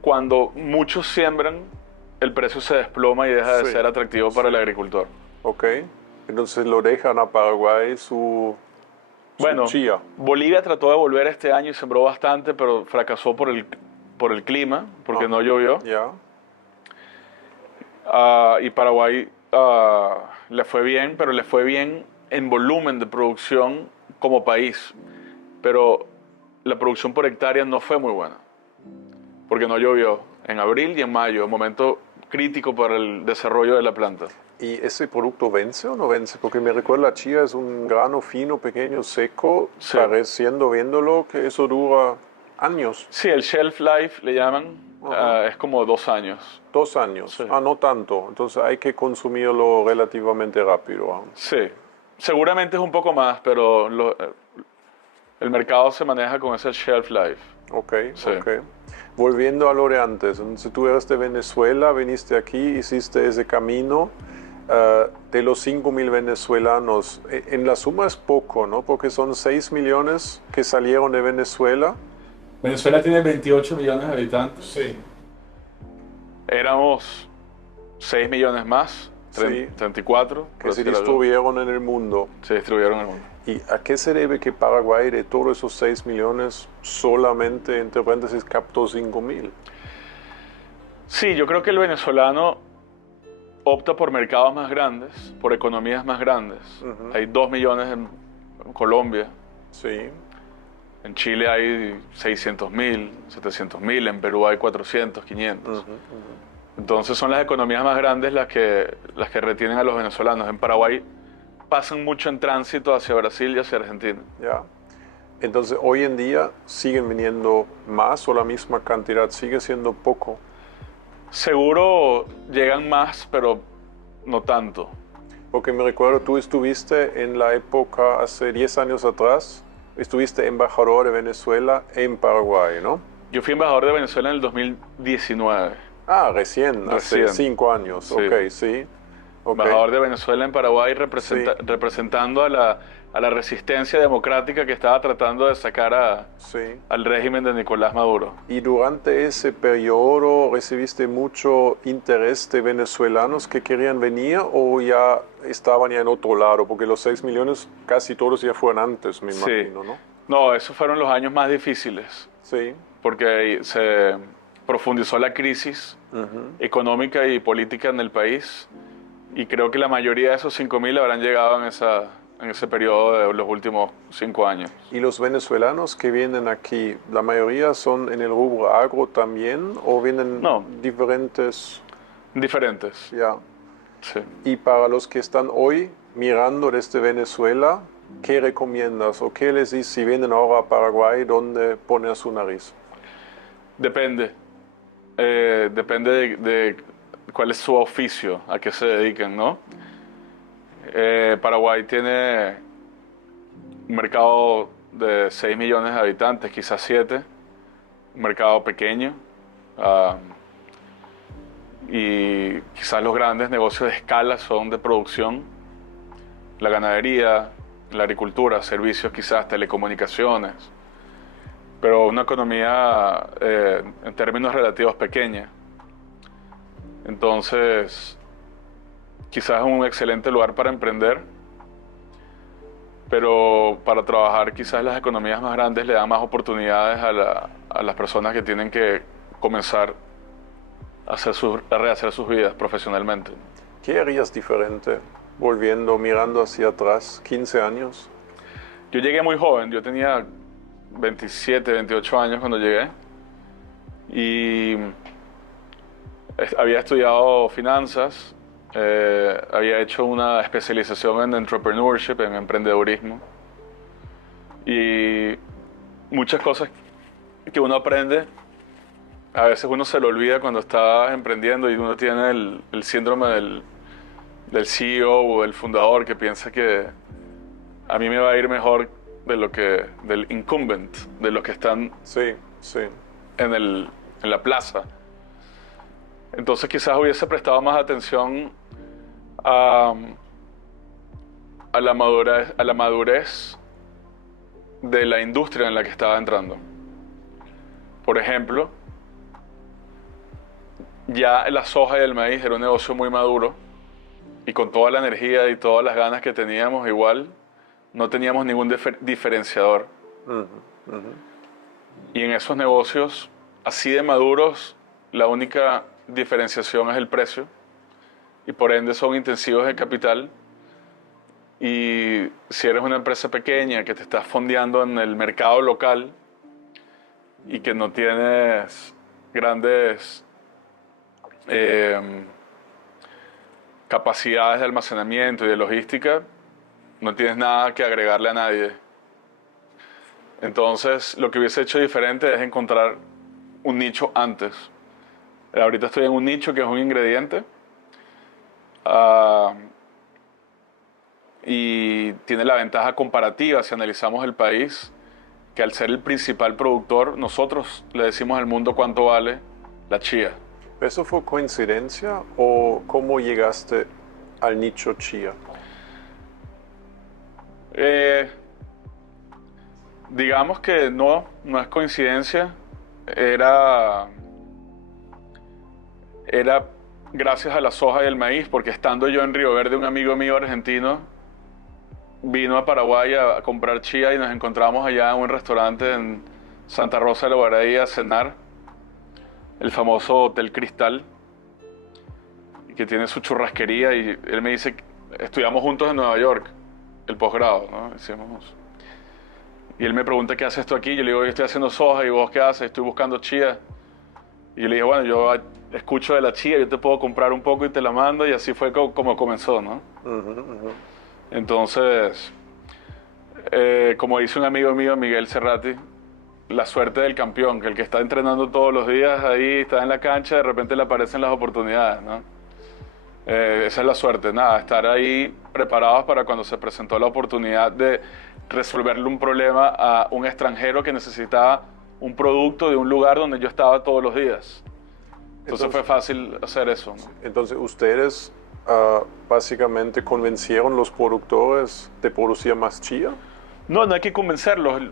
cuando muchos siembran, el precio se desploma y deja de Sí. ser atractivo para Sí. el agricultor. Ok. Entonces lo dejan a Paraguay su Bueno, chía. Bolivia trató de volver este año y sembró bastante, pero fracasó por el clima, porque no llovió. Ya. Y Paraguay le fue bien, pero le fue bien en volumen de producción como país. Pero la producción por hectárea no fue muy buena, porque no llovió en abril y en mayo, momento crítico para el desarrollo de la planta. ¿Y ese producto vence o no vence? Porque me recuerda la chía es un grano fino, pequeño, seco, Sí. pareciendo, viéndolo, que eso dura años. Sí, el shelf life le llaman, es como 2 años. 2 años. Sí. No tanto. Entonces hay que consumirlo relativamente rápido. Sí, seguramente es un poco más, pero el mercado se maneja con ese shelf life. Ok, Sí. ok. Volviendo a lo de antes, entonces tú eres de Venezuela, viniste aquí, hiciste ese camino. De los 5.000 venezolanos, en la suma es poco, ¿no? Porque son 6 millones que salieron de Venezuela. Venezuela tiene 28 millones de habitantes. Sí. éramos 6 millones más, Sí. 34. Que se distribuyeron en el mundo. Se distribuyeron en el mundo. ¿Y a qué se debe que Paraguay, de todos esos 6 millones, solamente, entre paréntesis, captó 5.000? Sí, yo creo que el venezolano opta por mercados más grandes, por economías más grandes. Hay 2 millones en Colombia, Sí. en Chile hay 600.000, 700.000, en Perú hay 400, 500. Entonces son las economías más grandes las que retienen a los venezolanos. En Paraguay pasan mucho en tránsito hacia Brasil y hacia Argentina. Ya. Entonces, hoy en día siguen viniendo más o la misma cantidad, sigue siendo poco. Seguro llegan más, pero no tanto. Porque me recuerdo, tú estuviste en la época, hace 10 años atrás, estuviste embajador de Venezuela en Paraguay, ¿no? Yo fui embajador de Venezuela en el 2019. Ah, recién, hace Recién. 5 años, Sí. ok, sí. Okay. Embajador de Venezuela en Paraguay Sí. representando a la resistencia democrática que estaba tratando de sacar Sí. al régimen de Nicolás Maduro. ¿Y durante ese periodo recibiste mucho interés de venezolanos que querían venir o ya estaban ya en otro lado? Porque los 6 millones casi todos ya fueron antes, me imagino, ¿no? No, esos fueron los años más difíciles, Sí. porque se profundizó la crisis económica y política en el país, y creo que la mayoría de esos 5.000 habrán llegado en ese periodo de los últimos 5 años. ¿Y los venezolanos que vienen aquí, la mayoría son en el rubro agro también o vienen No. diferentes? Diferentes, Ya. sí. Y para los que están hoy mirando desde Venezuela, ¿qué recomiendas o qué les dices si vienen ahora a Paraguay, dónde poner su nariz? Depende. Depende de cuál es su oficio, a qué se dedican, ¿no? Paraguay tiene un mercado de 6 millones de habitantes, quizás 7, un mercado pequeño, y quizás los grandes negocios de escala son de producción, la ganadería, la agricultura, servicios quizás, telecomunicaciones, pero una economía en términos relativos pequeña. Entonces, quizás es un excelente lugar para emprender, pero para trabajar quizás las economías más grandes le dan más oportunidades a las personas que tienen que comenzar a rehacer sus vidas profesionalmente. ¿Qué harías diferente volviendo, mirando hacia atrás, 15 años? Yo llegué muy joven, yo tenía 27, 28 años cuando llegué, y había estudiado finanzas, había hecho una especialización en entrepreneurship, en emprendedurismo, y muchas cosas que uno aprende, a veces uno se lo olvida cuando está emprendiendo y uno tiene el síndrome del CEO o del fundador que piensa que a mí me va a ir mejor del incumbent, de los que están Sí, sí. en la plaza. Entonces quizás hubiese prestado más atención a la madurez de la industria en la que estaba entrando. Por ejemplo, ya la soja y el maíz era un negocio muy maduro, y con toda la energía y todas las ganas que teníamos, igual no teníamos ningún diferenciador. Y en esos negocios así de maduros, la única diferenciación es el precio, y por ende son intensivos de capital. Y si eres una empresa pequeña que te estás fondeando en el mercado local y que no tienes grandes capacidades de almacenamiento y de logística, no tienes nada que agregarle a nadie. Entonces, lo que hubiese hecho diferente es encontrar un nicho antes. Ahorita estoy en un nicho que es un ingrediente, y tiene la ventaja comparativa, si analizamos el país, que al ser el principal productor, nosotros le decimos al mundo cuánto vale la chía. ¿Eso fue coincidencia o cómo llegaste al nicho chía? Digamos que no es coincidencia. Era era gracias a la soja y el maíz, porque estando yo en Río Verde, un amigo mío argentino vino a Paraguay a comprar chía y nos encontramos allá en un restaurante en Santa Rosa de la Guaraí a cenar, el famoso Hotel Cristal, que tiene su churrasquería, y él me dice, estudiamos juntos en Nueva York, el posgrado, ¿no? Y él me pregunta, ¿qué haces tú aquí? Yo le digo, yo estoy haciendo soja, ¿y vos qué haces? Estoy buscando chía. Y yo le dije, bueno, yo escucho de la chía, yo te puedo comprar un poco y te la mando, y así fue como comenzó, ¿no? Entonces, como dice un amigo mío, Miguel Cerrati, la suerte del campeón, que el que está entrenando todos los días ahí, está en la cancha, de repente le aparecen las oportunidades, ¿no? Esa es la suerte, nada, estar ahí preparados para cuando se presentó la oportunidad de resolverle un problema a un extranjero que necesitaba un producto de un lugar donde yo estaba todos los días. Entonces fue fácil hacer eso, ¿no? Entonces ustedes básicamente convencieron los productores de producir más chía. No, no hay que convencerlos.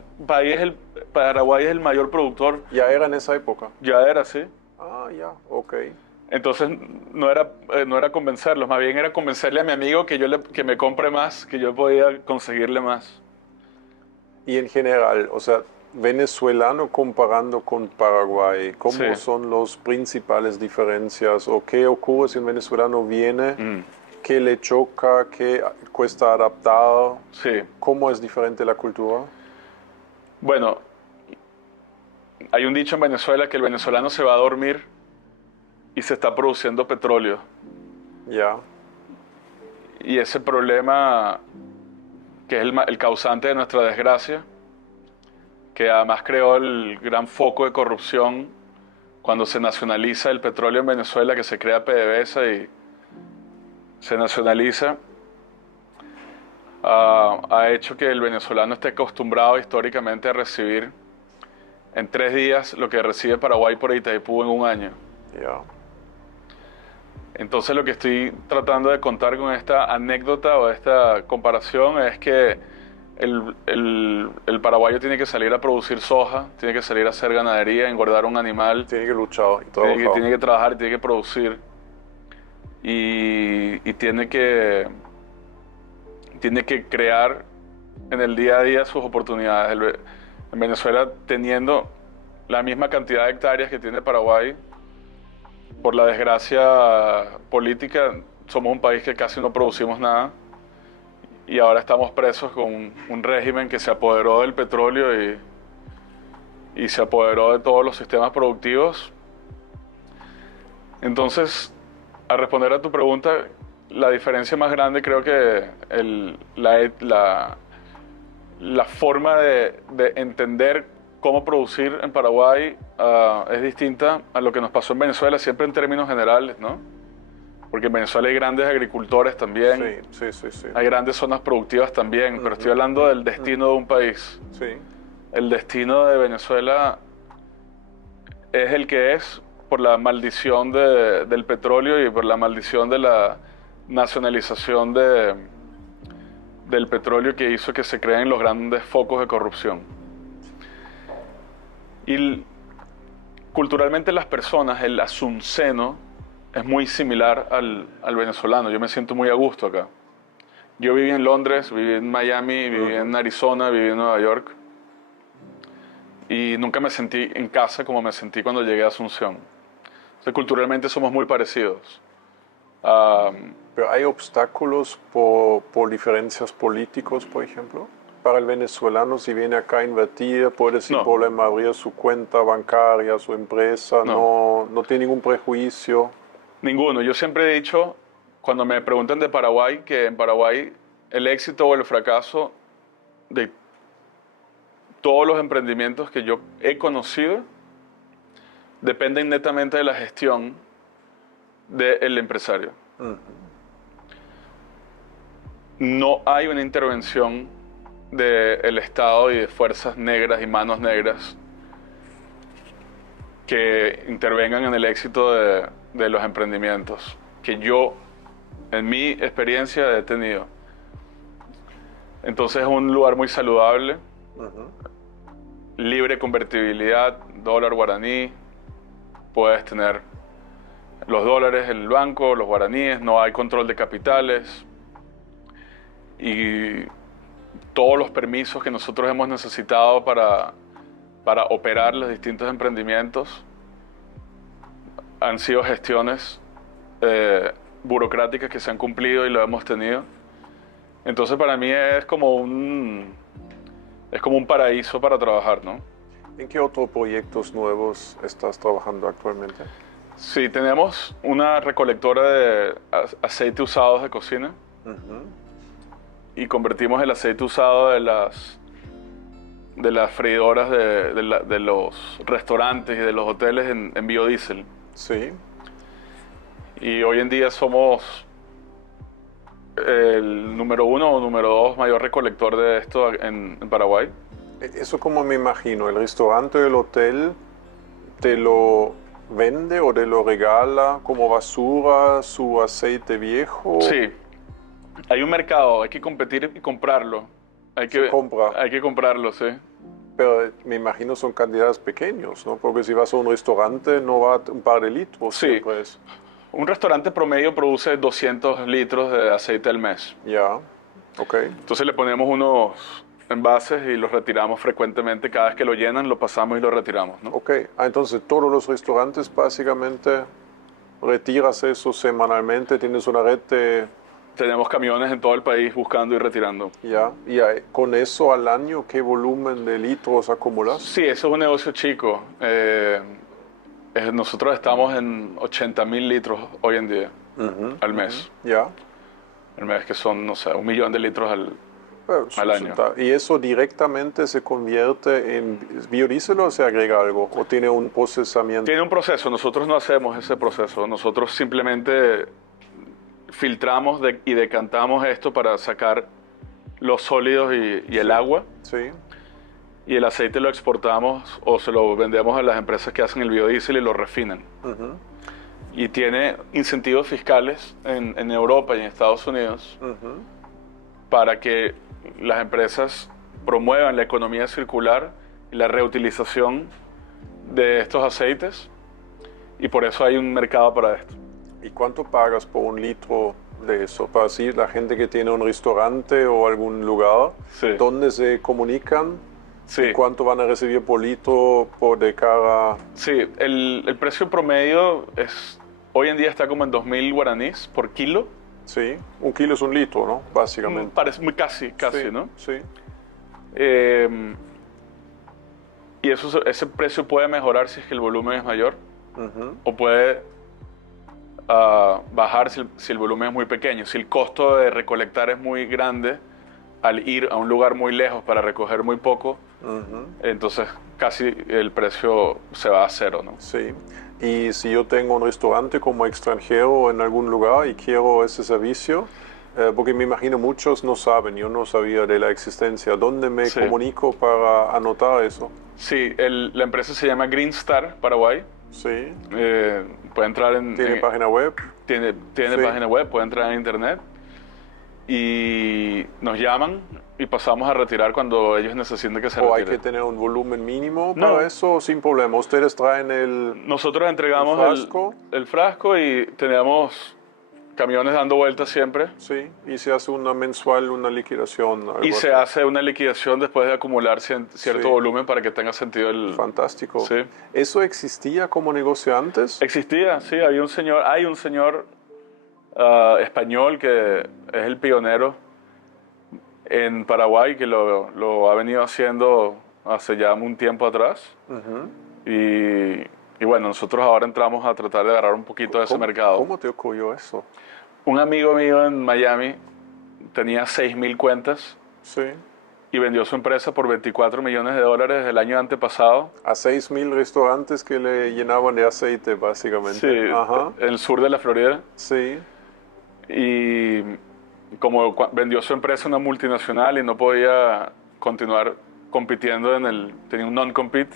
Paraguay es el mayor productor. ¿Ya era en esa época? Ya era, sí. Ah, ya, ok. Entonces no era convencerlos, más bien era convencerle a mi amigo que me compre más, que yo podía conseguirle más. Y en general, o sea, venezolano comparando con Paraguay, ¿cómo Sí. son las principales diferencias o qué ocurre si un venezolano viene, qué le choca, qué cuesta adaptar, Sí. cómo es diferente la cultura? Bueno, hay un dicho en Venezuela que el venezolano se va a dormir y se está produciendo petróleo. Ya, Y ese problema, que es el causante de nuestra desgracia, que además creó el gran foco de corrupción cuando se nacionaliza el petróleo en Venezuela, que se crea PDVSA y se nacionaliza, ha hecho que el venezolano esté acostumbrado históricamente a recibir en 3 días lo que recibe Paraguay por Itaipú en un año. ya. Entonces lo que estoy tratando de contar con esta anécdota o esta comparación es que el paraguayo tiene que salir a producir soja, tiene que salir a hacer ganadería, engordar un animal, Tiene que luchar y trabajar. tiene que trabajar y tiene que producir, y tiene que crear en el día a día sus oportunidades. En Venezuela, teniendo la misma cantidad de hectáreas que tiene Paraguay, por la desgracia política, somos un país que casi no producimos nada, y ahora estamos presos con un régimen que se apoderó del petróleo y se apoderó de todos los sistemas productivos. Entonces, a responder a tu pregunta, la diferencia más grande creo que la forma de entender cómo producir en Paraguay es distinta a lo que nos pasó en Venezuela, siempre en términos generales, ¿no? Porque en Venezuela hay grandes agricultores también, Sí, sí, sí, sí. hay grandes zonas productivas también, pero estoy hablando del destino de un país. Sí, El destino de Venezuela es el que es por la maldición del petróleo y por la maldición de la nacionalización del petróleo, que hizo que se creen los grandes focos de corrupción. Y culturalmente las personas, el asunceno es muy similar al venezolano. Yo me siento muy a gusto acá. Yo viví en Londres, viví en Miami, viví en Arizona, viví en Nueva York, y nunca me sentí en casa como me sentí cuando llegué a Asunción. O sea, culturalmente somos muy parecidos. pero hay obstáculos por diferencias políticos, por ejemplo. Para el venezolano, si viene acá a invertir, puede sin No. problema abrir su cuenta bancaria, su empresa, no tiene ningún prejuicio. Ninguno. Yo siempre he dicho, cuando me preguntan de Paraguay, que en Paraguay el éxito o el fracaso de todos los emprendimientos que yo he conocido dependen netamente de la gestión del empresario. No hay una intervención del Estado y de fuerzas negras y manos negras que intervengan en el éxito de los emprendimientos que yo, en mi experiencia, he tenido. Entonces es un lugar muy saludable, libre convertibilidad, dólar guaraní, puedes tener los dólares en el banco, los guaraníes, no hay control de capitales y todos los permisos que nosotros hemos necesitado para operar los distintos emprendimientos han sido gestiones burocráticas que se han cumplido y lo hemos tenido. Entonces para mí es como un paraíso para trabajar, ¿no? ¿En qué otros proyectos nuevos estás trabajando actualmente? Sí, tenemos una recolectora de aceite usados de cocina y convertimos el aceite usado de las freidoras de los restaurantes y de los hoteles en biodiesel. Sí. Y hoy en día somos el número 1 o número 2 mayor recolector de esto en Paraguay. Eso como me imagino, el restaurante o el hotel te lo vende o te lo regala como basura su aceite viejo. Sí, hay un mercado, hay que competir y comprarlo. Hay que comprarlo, sí. Pero me imagino son cantidades pequeñas, ¿no? Porque si vas a un restaurante no va un par de litros. Sí, siempre es. Un restaurante promedio produce 200 litros de aceite al mes. Ya, ok. Entonces le ponemos unos envases y los retiramos frecuentemente. Cada vez que lo llenan, lo pasamos y lo retiramos, ¿no? Ok, entonces todos los restaurantes básicamente retiras eso semanalmente, tienes una red de... Tenemos camiones en todo el país buscando y retirando. Ya, y con eso al año, ¿qué volumen de litros acumulas? Sí, eso es un negocio chico. Nosotros estamos en 80.000 litros hoy en día, al mes. Ya. Al mes, que son, no sé, 1 millón de litros al año. ¿Y eso directamente se convierte en biodiesel o se agrega algo? ¿O tiene un procesamiento? Tiene un proceso. Nosotros no hacemos ese proceso. Nosotros simplemente filtramos y decantamos esto para sacar los sólidos y el agua. Sí. Y el aceite lo exportamos o se lo vendemos a las empresas que hacen el biodiesel y lo refinan. Y tiene incentivos fiscales en Europa y en Estados Unidos para que las empresas promuevan la economía circular y la reutilización de estos aceites, y por eso hay un mercado para esto. ¿Y cuánto pagas por un litro de eso? Para así la gente que tiene un restaurante o algún lugar, Sí. ¿dónde se comunican? Sí. ¿Y cuánto van a recibir por litro de cada...? Sí, el precio promedio hoy en día está como en 2.000 guaraníes por kilo. Sí, 1 kilo es 1 litro, ¿no? Básicamente. Parece muy casi, Sí, ¿no? Sí. Y ese precio puede mejorar si es que el volumen es mayor, o puede bajar si el volumen es muy pequeño. Si el costo de recolectar es muy grande, al ir a un lugar muy lejos para recoger muy poco, entonces casi el precio se va a cero, ¿no? Sí. Y si yo tengo un restaurante como extranjero en algún lugar y quiero ese servicio, porque me imagino muchos no saben, yo no sabía de la existencia, ¿dónde me comunico para anotar eso? Sí, la empresa se llama Green Star Paraguay. Sí. Puede entrar ¿Tiene página web? Tiene página web, puede entrar en internet y nos llaman y pasamos a retirar cuando ellos necesiten que se retire. ¿O hay que tener un volumen mínimo para eso? Sin problema. ¿Ustedes traen Nosotros entregamos el frasco y tenemos camiones dando vueltas siempre. Sí, y se hace una mensual, una liquidación. Y se hace una liquidación después de acumular cierto volumen para que tenga sentido el... Fantástico. Sí. ¿Eso existía como negocio antes? Existía, sí. Hay un señor español que es el pionero en Paraguay, que lo ha venido haciendo hace ya un tiempo atrás. Y bueno, nosotros ahora entramos a tratar de agarrar un poquito de ese mercado. ¿Cómo te ocurrió eso? Un amigo mío en Miami tenía 6.000 cuentas. Sí. Y vendió su empresa por $24 millones el año antepasado. A 6.000 restaurantes que le llenaban de aceite, básicamente. Sí, Ajá. en el sur de la Florida. Sí. Y como vendió su empresa a una multinacional y no podía continuar compitiendo tenía un non-compete,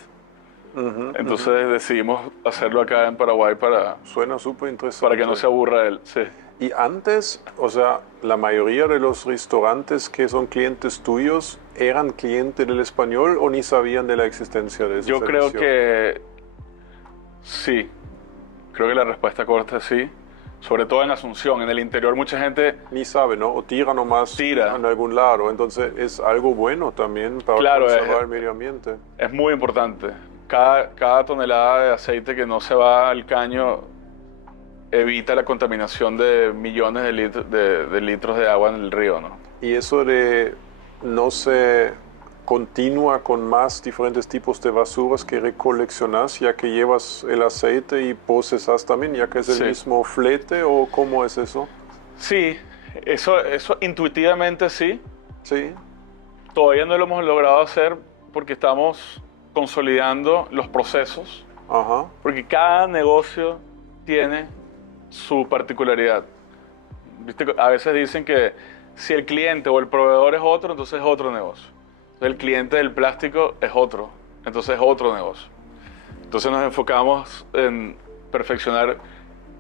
entonces decidimos hacerlo acá en Paraguay Suena súper interesante. para que no se aburra él. Sí. Y antes, o sea, la mayoría de los restaurantes que son clientes tuyos, ¿eran clientes del español o ni sabían de la existencia de ese Yo creo servicio? que sí. Creo que la respuesta corta es sí. Sobre todo en Asunción. En el interior mucha gente Ni sabe, ¿no? O tira nomás tira. en algún lado. Entonces es algo bueno también para Claro, conservar el medio ambiente. es muy importante. Cada tonelada de aceite que no se va al caño evita la contaminación de millones de litros de agua en el río, ¿no? Y eso de no se continúa con más diferentes tipos de basuras que recoleccionas, ya que llevas el aceite y procesas también, ya que es el Sí. mismo flete, ¿o cómo es eso? Sí, eso intuitivamente sí. Sí, Todavía no lo hemos logrado hacer porque estamos consolidando los procesos, ajá, porque cada negocio tiene su particularidad. ¿Viste? A veces dicen que si el cliente o el proveedor es otro, entonces es otro negocio. El cliente del plástico es otro, entonces es otro negocio. Entonces nos enfocamos en perfeccionar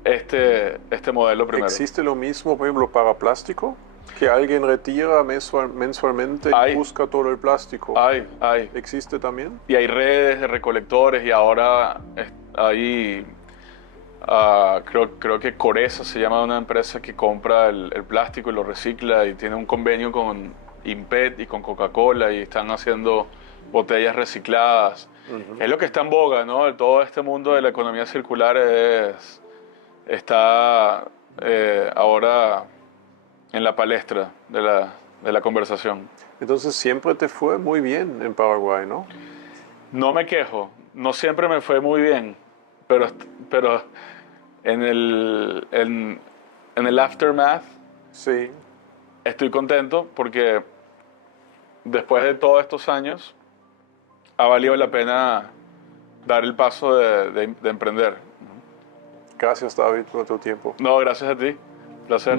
este modelo primero. ¿existe lo mismo, por ejemplo, para plástico? Que alguien retira mensualmente y Hay. busca todo el plástico. Hay. ¿Existe también? Y hay redes de recolectores y ahora hay, creo que Coresa se llama una empresa que compra el plástico y lo recicla y tiene un convenio con Impet y con Coca-Cola y están haciendo botellas recicladas. Es lo que está en boga, ¿no? Todo este mundo de la economía circular está ahora en la palestra de la conversación. Entonces siempre te fue muy bien en Paraguay, ¿no? No me quejo, no siempre me fue muy bien, pero en el aftermath Sí. estoy contento porque después de todos estos años ha valido la pena dar el paso de emprender. Gracias, David, por tu tiempo. No, gracias a ti, placer.